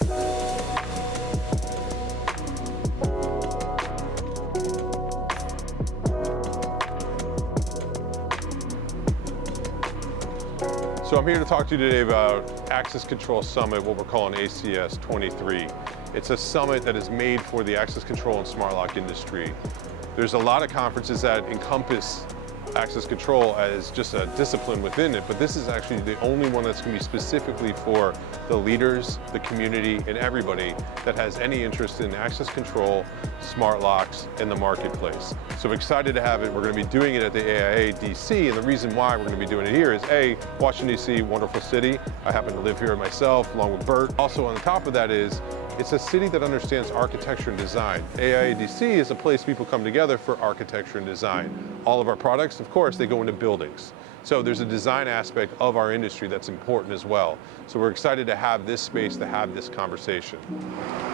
So I'm here to talk to you today about Access Control Summit, what we're calling ACS 23. It's a summit that is made for the access control and smart lock industry. There's a lot of conferences that encompass access control as just a discipline within it, but this is actually the only one that's going to be specifically for the leaders, the community, and everybody that has any interest in access control, smart locks, in the marketplace. So I'm excited to have it. We're going to be doing it at the AIA DC, and the reason why we're going to be doing it here is A, Washington DC, wonderful city. I happen to live here myself, along with Bert. Also on the top of that is, it's a city that understands architecture and design. AIA DC is a place people come together for architecture and design. All of our products, of course, they go into buildings. So there's a design aspect of our industry that's important as well. So we're excited to have this space, to have this conversation.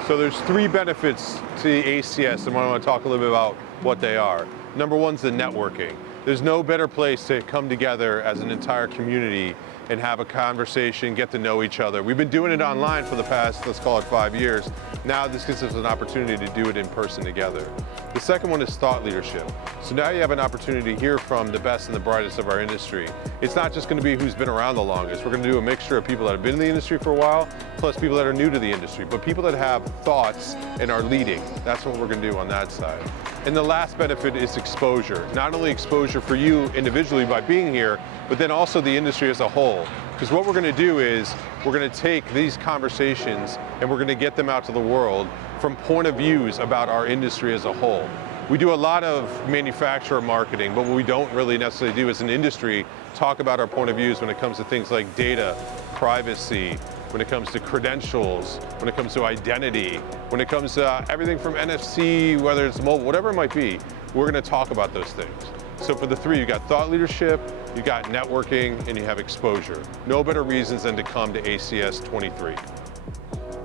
So there's three benefits to the ACS, and I want to talk a little bit about what they are. Number one's the networking. There's no better place to come together as an entire community and have a conversation, get to know each other. We've been doing it online for the past, let's call it 5 years. Now this gives us an opportunity to do it in person together. The second one is thought leadership. So now you have an opportunity to hear from the best and the brightest of our industry. It's not just going to be who's been around the longest. We're going to do a mixture of people that have been in the industry for a while, plus people that are new to the industry, but people that have thoughts and are leading. That's what we're going to do on that side. And the last benefit is exposure. Not only exposure for you individually by being here, but then also the industry as a whole. Because what we're going to do is we're going to take these conversations and we're going to get them out to the world from point of views about our industry as a whole. We do a lot of manufacturer marketing, but what we don't really necessarily do as an industry, talk about our point of views when it comes to things like data, privacy, when it comes to credentials, when it comes to identity, when it comes to everything from NFC, whether it's mobile, whatever it might be, we're going to talk about those things. So for the three, you got thought leadership, you got networking, and you have exposure. No better reasons than to come to ACS 23.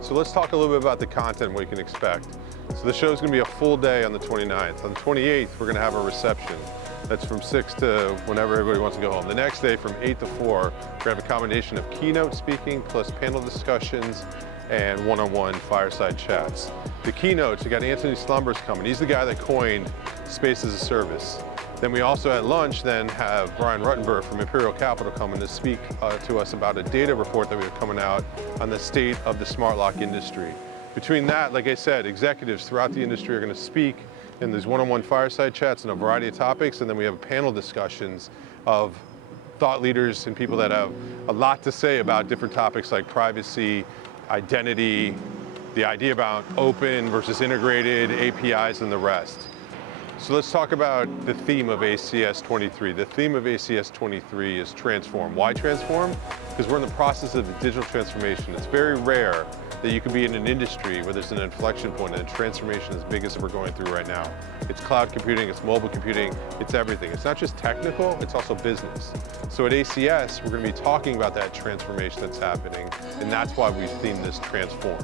So let's talk a little bit about the content, what you can expect. So the show's going to be a full day on the 29th. On the 28th, we're going to have a reception. That's from 6 to whenever everybody wants to go home. The next day from 8 to 4, we're going to have a combination of keynote speaking plus panel discussions and one-on-one fireside chats. The keynotes, you got Anthony Slumbers coming. He's the guy that coined space as a service. Then we also at lunch then have Brian Ruttenberg from Imperial Capital coming to speak to us about a data report that we have coming out on the state of the smart lock industry. Between that, like I said, executives throughout the industry are going to speak in these one-on-one fireside chats on a variety of topics, and then we have panel discussions of thought leaders and people that have a lot to say about different topics like privacy, identity, the idea about open versus integrated, APIs, and the rest. So let's talk about the theme of ACS 23. The theme of ACS 23 is transform. Why transform? Because we're in the process of digital transformation. It's very rare that you can be in an industry where there's an inflection point and a transformation as big as we're going through right now. It's cloud computing, it's mobile computing, it's everything. It's not just technical, it's also business. So at ACS, we're going to be talking about that transformation that's happening, and that's why we've themed this transform.